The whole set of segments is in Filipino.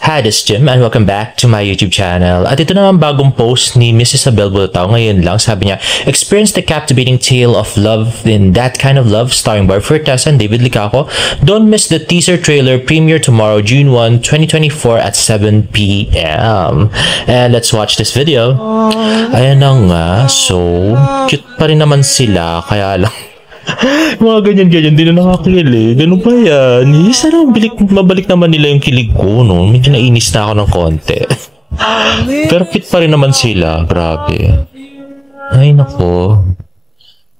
Hi, this is Jim and welcome back to my YouTube channel. At ito naman bagong post ni Miss Isabel Bulutao ngayon lang. Sabi niya, experience the captivating tale of love in That Kind of Love starring Barb Fortesa and David Licauco. Don't miss the teaser trailer premiere tomorrow, June 1, 2024 at 7 p.m. And let's watch this video. Ayan na nga. So, cute pa rin naman sila. Kaya lang mga ganyan-ganyan, di na nakakilig. Ganun ba yan? Sana mabalik naman nila yung kilig ko, no? Medyo nainis na ako ng konti. Pero cute pa rin naman sila. Grabe. Ay, nako.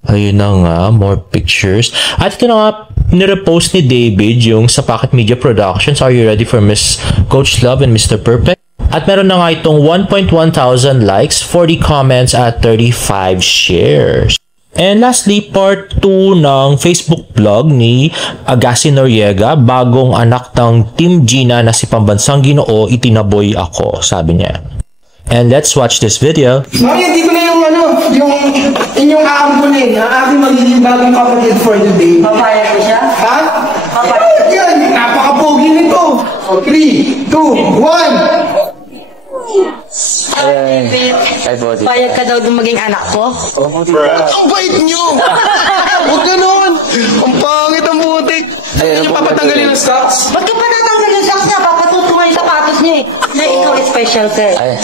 Ayun na nga, more pictures. At ito na nga, nirepost ni David yung sa Pocket Media Productions. Are you ready for Miss Coach Love and Mr. Perfect? At meron na nga itong 1.1 thousand likes, 40 comments at 35 shares. And lastly, part 2 ng Facebook blog ni Agassi Noriega, bagong anak ng Team Gina na si Pambansang Ginoo, itinaboy ako, sabi niya. And let's watch this video. Mami, dito na yung yung inyong aampunin, ang aking magiging bagong kapatid for the day. Papayag ko siya? Ha? Papayag. Yan, napaka-pogi nito. 3, 2, 1. Payag ka daw dun maging anak ko? Ang bait nyo! Huwag ganon! Ang pangit ang butik! Hindi nyo papatanggalin ang stocks? Ba't ka pa natanggal yung socks niya? Papatutuwa yung sapatos niya eh. Na ikaw is special ka eh.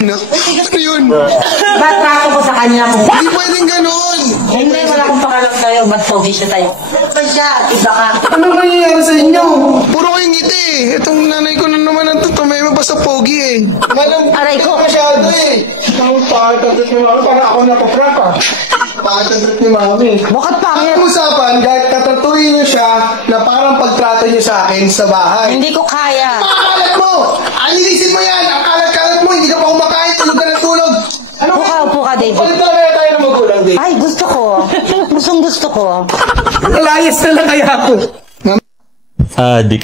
Ano yun? Ba't trato ko sa kanya kung... Hindi pwedeng ganon! Hindi, wala akong pakalam sa'yo. Ba't pogi siya tayo? Ba't siya? Iba ka. Ano nangyayari sa inyo? Puro kayong ngiti eh. Itong nanay ko na naman ang tutumay mo pa sa pogi eh. Aray ko. Masyado eh. Ang pakatagod ni mami. Para ako napaprak ah. Pakatagod ni mami. Bakit pangit? Ang usapan, kahit katatuin niyo siya na parang pagtrato niyo sa akin sa bahay. Hindi ko kaya. Pakakalat mo! Alilisin mo yan! Ang kalat-kalat mo! Hindi ka pa kumakain! Tulog ka ng tulog! Ano Upo ka, David. Ulit na kaya tayo na magulang, David. Ay, gusto ko. Gusto ko. Layas na lang kaya ako. Adik.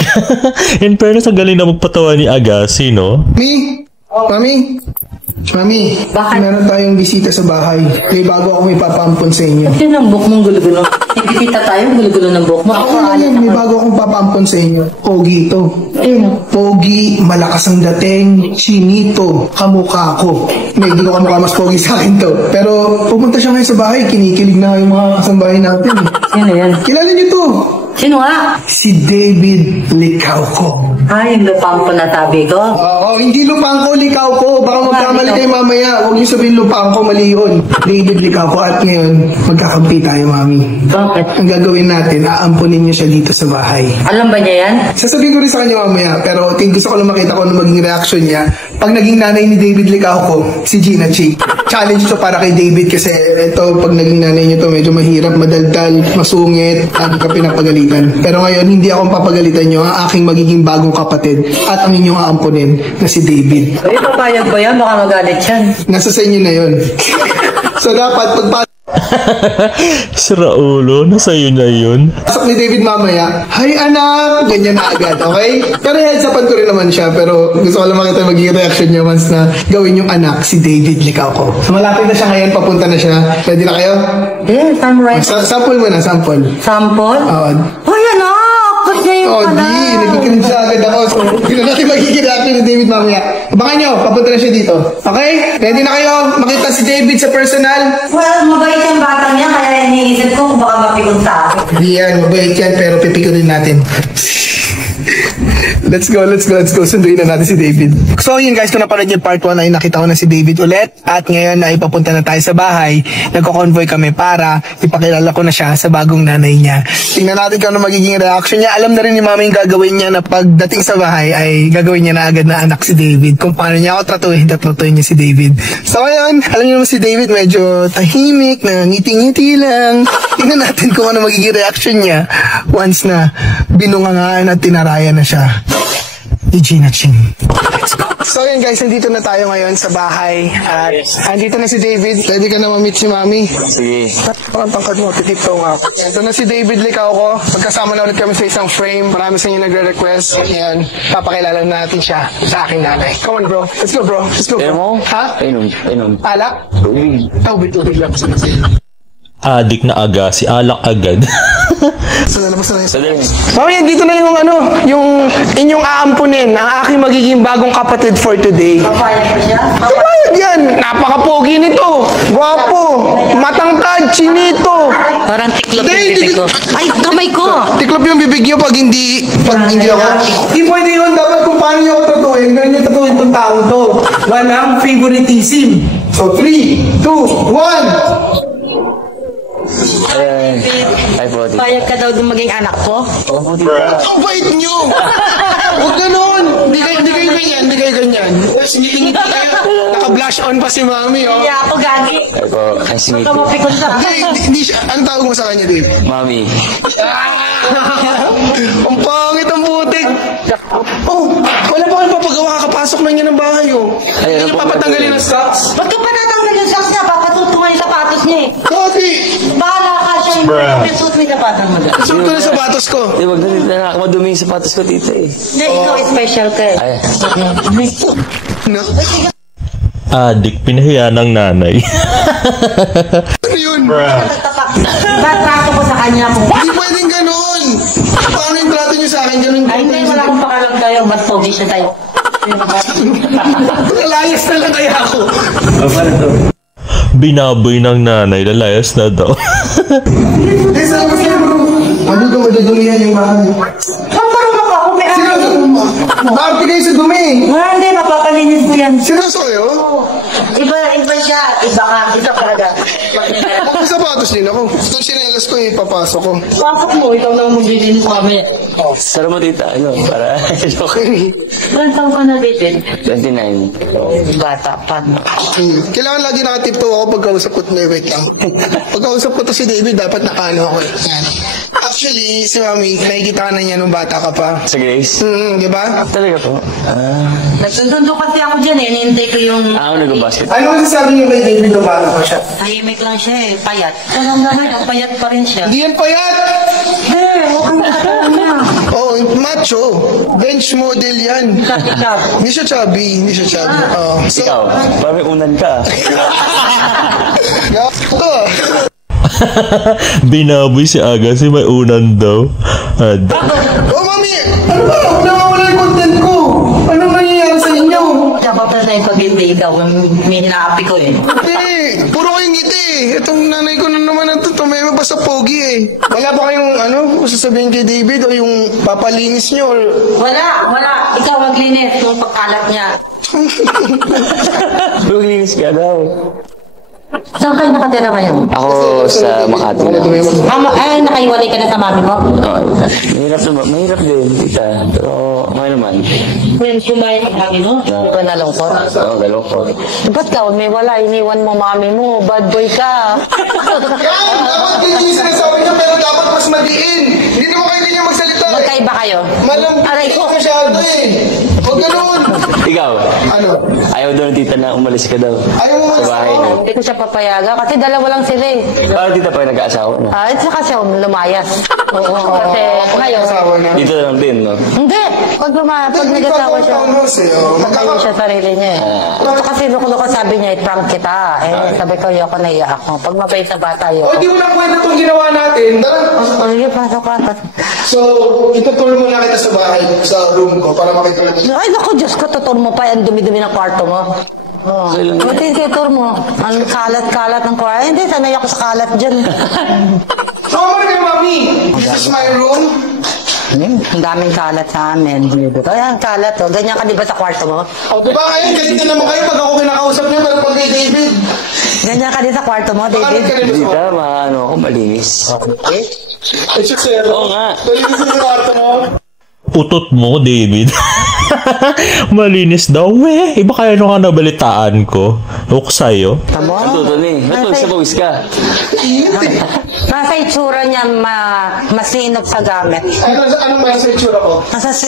In fairness, ang galing na magpatawa ni Agassi, no? Mami, Bakit? meron tayong bisita sa bahay. May bago ako may papampon sa inyo. Ito ng book mong gulo-gulo. Nagkikita tayo, gulo-gulo ng book mo. Ako na yan, may bago akong papampon sa inyo. Pogi ito. Pogi, malakas ang dating, chinito, kamukha ko. Medyo na kamukha mas pogi sa akin to. Pero pumunta siya ngayon sa bahay, kinikilig na yung mga kasambahay natin. Sino yan? Kilala niyo to? Sino nga? Si David Licauco. Ay, yung lupang ko natabi ko. Oo, hindi lupang ko, Licauco. Baka magkamali kayo mamaya. Huwag niyo sabihin lupang ko, mali yun. David Licauco. At ngayon, magkakampi tayo, mami. Bakit? Ang gagawin natin, aampunin niyo siya dito sa bahay. Alam ba niya yan? Sasabihin ko rin sa kanya mamaya, pero gusto ko lang makita kung ano maging reaction niya. Pag naging nanay ni David Licauco, si Gina Chi. Challenge to para kay David kasi ito, pag naging nanay niyo to, medyo mahirap, madaldal, masungit, lagi ka pinapagalitan. Pero ngayon, hindi akong papagalitan niyo, ang aking magiging bagong kapatid at ang inyong aampunin na si David. Ay, papayag ba yan? Baka magalit yan. Nasa sa inyo na yun. So dapat, Si Raulo, nasa iyo na yun. pasok ni David mamaya, hi anak, ganyan na agad, okay? Pero heads upan ko rin naman siya, pero gusto ko lang makita yung magiging reaction niya once na gawin yung anak si David Licauco. So malapit na siya ngayon, papunta na siya. Ready na kayo? Yes, I'm right. Sample mo na, sample. Sample? Oo. Ay, anak! Ba't niya yung Oh, pala? di, nagkikinig siya agad ako. So, hindi natin magiging reaction ni David mamaya. Abangan nyo, papunta na siya dito. Okay? Ready na kayo? Makita si David sa personal? Well, mabait yung batang niya, kaya iniisip ko kung baka mapikon sa akin. Hindi yan, mabait yan, pero pipikunin natin. Let's go. Sunduin na natin si David. So yun guys, kung napanood yung part 1 ay nakita ko na si David ulit. At ngayon ay papunta na tayo sa bahay. Nagko-convoy kami para ipakilala ko na siya sa bagong nanay niya. Tingnan natin kung ano magiging reaction niya. Alam na rin ni mama yung gagawin niya na pagdating sa bahay ay gagawin niya na agad na anak si David. Kung paano niya ako tratuhin niya si David. So ngayon, alam niyo naman si David medyo tahimik, ngiti-ngiti lang. Tingnan natin kung ano magiging reaction niya once na binungangaan at tinarayan na siya ni Gina Ching. So yun guys, nandito na tayo ngayon sa bahay at andito na si David. Ready ka na ma-meet si Mami? Sige. Ang tangkad mo, titipto nga. Ito na si David Licauco. Magkasama na ulit kami sa isang frame. Marami sa inyo nagre-request. Ngayon, papakilala natin siya sa aking nanay. Come on bro. Let's go bro. Let's go bro. Emo? Ha? Inom. Alak? Uy. Tawid lang. Adik na Agassi, alak agad. Mamaya, dito na yung ano, yung inyong aampunin, ang aking magiging bagong kapatid for today. Papayag ko siya? Kapayag yan! Napaka-pogi nito! Gwapo! Matangkad! Chinito! Parang tiklop yung bibig ko. Ay, kamay ko! Tiklop yung bibig niyo pag hindi ako. Hindi pwede yun. Dapat kung paano niyo ako tatuin, ganun yung tatuin itong tao to. Walang favoritism. So, 3, 2, 1! Ay po, tita. Payag ka daw din maging anak ko? Opo, tita. Ang bait niyo! Huwag ganun! Hindi kayo ganyan, hindi kayo ganyan. Singiti-ngiti kayo. Naka-blush on pa si mami, oh. Hindi ako gagi. Ay po, ay singit. Kamapikon sa Hindi siya. Anong tawag mo sa kanya, Dave? Mami. Ang pangit ang putik. Oh, wala pa kayong papagawa. Kakapasok na niya ng bahay, oh. Ay, Hindi niya papatanggalin ang stocks. Ba't ka pa natanggal yung socks niya? Papatutungan yung sapatos niya eh. Kati! Bahala ka siya yung suit mo yung sapatos mo dyan. Suot ko na sapatos ko. Di, wag na tita. Nakamadumi yung sapatos ko, tita eh. Hindi, ikaw special ka eh. Ay, No? Adik, pinahiya ng nanay. Ano yun? Tapak. Ba't trato ko sa kanya kung... Hindi pwedeng ganun. Paano yung trato niyo sa akin? Ganun. Ay, hindi, wala akong pakalam tayo. Mas pogi siya tayo. Lalayas na lang kaya ako. Binaboy ng nanay, lalayas na daw. Eh, sabi ko sa'yo, bro. Madudumihan yung bahay. Saan marunong ako? May Seryoso? Bakit kayo sa dumi? Hindi, mapapalinis ko yan. Seryoso kayo? Iba siya. Iba ka. Isa talaga. Bakit sapatos din ako? Itong sinelas ko, ipapasok ko. Pasok mo, ikaw na maglilinis kami. saro mo tita. Ano, para, okay. Ilan taon ka na, David? 29. Bata pa. Kailangan lagi nakatipto ako pag kausap ko. Wait lang. Pag kausap ko to si David, dapat nakaano ako. Actually, si Mami, nakikita ka na niya nung bata ka pa. Sa Grace? Di ba? Talaga po. Nagsundundo kasi ako dyan eh. Nihintay ko yung... Ako nag-basket. Ano masasabi niyo kay David nung bata pa siya? Tahimik lang siya eh. Payat. Kung naman, ang payat pa rin siya. Hindi yan payat! Huwag kang katawan niya. Oh, macho. Bench model yan. Kapikap. Hindi siya chubby. Hindi siya chubby. Oh. So, Ikaw, parang may unan ka. ito. Binaboy si Aga, si may unan daw. Oh, Mami! Ano ba? Nawawala yung content ko. Ano nangyayari sa inyo? Dapat na yung pag-ibig ikaw. May hinaapi ko eh. Puro kayong ngiti eh. Itong nanay ko na naman ang tumema pa sa pogi eh. Wala pa kayong sasabihin kay David o yung papalinis niyo or... Wala. Ikaw maglinis yung pagkalat niya. Lulis ka daw. Saan kayo nakatira ngayon? Ako sa Makati na. Nakaiwalay ka na sa mami mo? Oo, mahirap din, tita. Pero, okay naman. When kumain ang mami mo? Di ba nalungkot? Oo, galaw ko. Ba't ka? May wala. Iniwan mo mami mo. Bad boy ka. Yan! Dapat ganyan yung sinasabi niya pero dapat mas maliin. Hindi naman kayo ganyan magsalita eh. Magkaiba kayo? Aray ko. Masyado eh. Huwag ganun. Ikaw, Ano? ayaw daw ng tita na umalis ka daw. Ayaw mo Sa bahay niyo. Hindi ko siya papayaga. Kasi dalawa lang sila eh. Parang tita pa nag-aasawa na. At saka siya lumayas. Oo. Kasi ngayon. Asawa na. Dito lang din, no? Hindi. Pag nag-asawa siya. Townhouse eh. Oh. Magaling siya sarili niya eh. Gusto kasi loko-loko sabi niya, i-prank kita. Sabi ko, ayoko na iyak mo. Pag mabait sa bata, O, ayoko. di mo na kwenta itong ginawa natin. Tara. Sige, pasok. So, itutulong mo na kita sa bahay, sa room ko, para makita lang. Ay, naku, Diyos ko, tutor mo pa. Ang dumi-dumi ng kwarto mo. Oh. Buti tutor mo. Ang kalat-kalat ng kwarto. Ay, hindi, sanay ako sa kalat dyan. So, ano kayo, Mami? This is my room. Ang daming kalat sa amin. Kaya ang kalat, oh. Ganyan ka di ba sa kwarto mo? O, di ba ngayon, galit na naman kayo pag ako kinakausap niyo, pero pag kay David, Ganyan ka di sa kwarto mo, bakit ka David? rin gusto? Tita, maano ako, malinis. Eh, shit, sir. Oo nga. Malinis yung kwarto mo. Utot mo, David. Malinis daw. Iba kaya nung nabalitaan ko. Huwag sa'yo. Tamo? Ang tuto ni. Ba't sa pawis ka? Nasa itsura niya masinop sa gamit. Anong message itsura ko?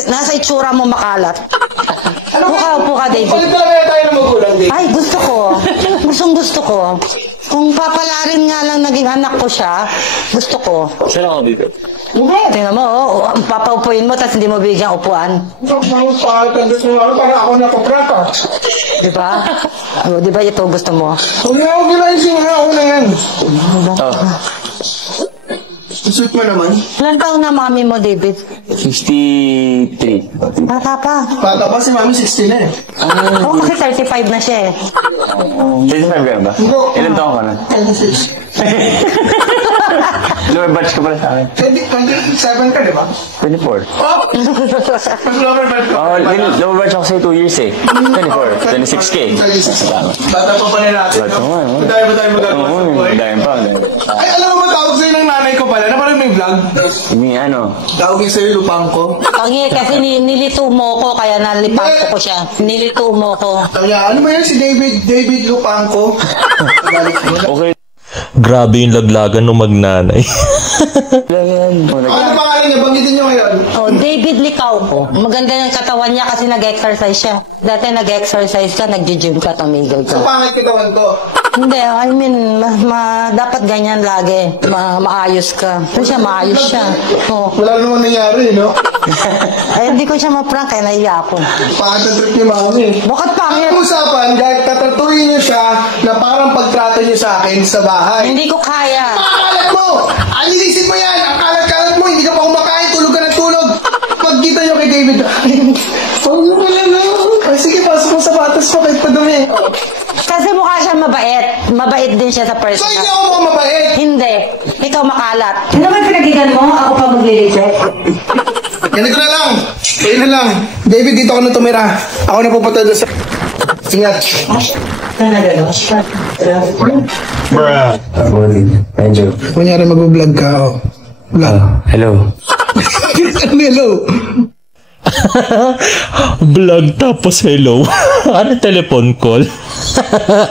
Nasa itsura mo makalat. Upo ka, David. Palit na kaya tayo ng magulang, David. Ay, gusto ko. Gusto ko. Kung papalarin nga lang naging anak ko siya, gusto ko. Saan ako dito? Tingnan mo, papaupuin mo, tapos hindi mo bigyan upuan. Para ako napaprata. Di ba? Di ba ito gusto mo? Huwag na ako ginaising na ako na yan. Oh. Sweet mo naman. Ilan taon na mami mo, David? 63. Bata pa. Bata pa si mami, 16 na eh. Oo, kasi 35 na siya eh. 35 ka ba? Ilan taon ka na? 26. Lower batch ka pala sa akin. 27 ka, di ba? 24. Oh! Lower bird ka. Oh, lower batch ako sa'yo 2 years eh. 24. 26 ka eh. 26. Bata pa pala natin. Bata pa, no? Madami ba tayo magagawa sa buhay? Dahil pa. Ay, alam mo ba tawag sa'yo ng nanay ko pala? Na parang may vlog? Hindi, ano? Tawag niya sa'yo lupang ko. Kasi nilito mo ko, kaya nalipato ko siya. Nilito mo ko. Kaya, ano ba yan si David Lupangko? Okay. Grabe yung laglagan ng magnanay. Ano pangalan niya? Banggitin niyo ngayon. Oh, David Likaw. Maganda yung katawan niya kasi nag-exercise siya. Dati nag-exercise ka, nag-gym ka, tumigil So, ka. pangit kitawan ko. Hindi, I mean, dapat ganyan lagi. Maayos ka. Kasi siya, maayos siya. Oh. Wala naman nangyari, no? Ay, hindi ko siya ma-prank, kaya naiya ako. Pangit ang trip ni mami. Bakit pangit? Ang usapan, dahil tatratuhin niyo siya na parang pagtrato niyo sa akin sa bahay. Hindi ko kaya. Pakalat mo! Alilisin mo yan! Ang kalat-kalat mo! Hindi ka pa kumakain! Tulog ka ng tulog! Pagkita niyo kay David, huwag mo pala na! Ay, sige, pasok mo sapatos pa kahit padumi. Kasi mukha siya mabait. Mabait din siya sa So, person. hindi ako mukhang mabait! Hindi. Ikaw makalat. Ano ba pinagigan mo? Ako pa maglilisit? Ganito na lang! Kayo na lang! David, dito ako na tumira. Ako na pupunta doon sa... Ingat! Medyo. Kunyari mag-vlog ka, oh. Vlog. Hello. Ano hello? Vlog tapos hello. Ano telephone call?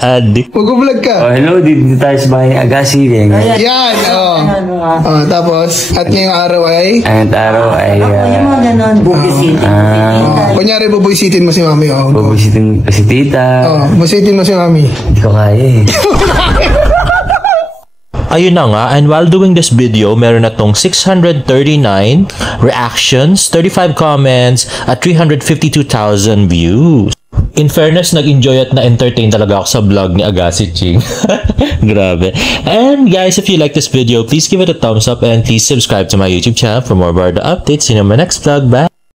Adik. Mag-vlog ka. Hello, dito tayo sa bahay ni Agassi. Yan, oh. Oh, tapos, at ngayong araw ay... Ang araw ay... Ganon. Bubisit. Kunyari, bubuysitin mo si mami, oh. Bubusitin si tita. Oh, busitin mo si mami. Hindi ko kaya eh. Ayun na nga, and while doing this video, meron na tong 639 reactions, 35 comments, at 352,000 views. In fairness, nag-enjoy at na-entertain talaga ako sa vlog ni Agassi Ching. Grabe. And guys, if you like this video, please give it a thumbs up and please subscribe to my YouTube channel for more about the updates. See you in my next vlog. Bye!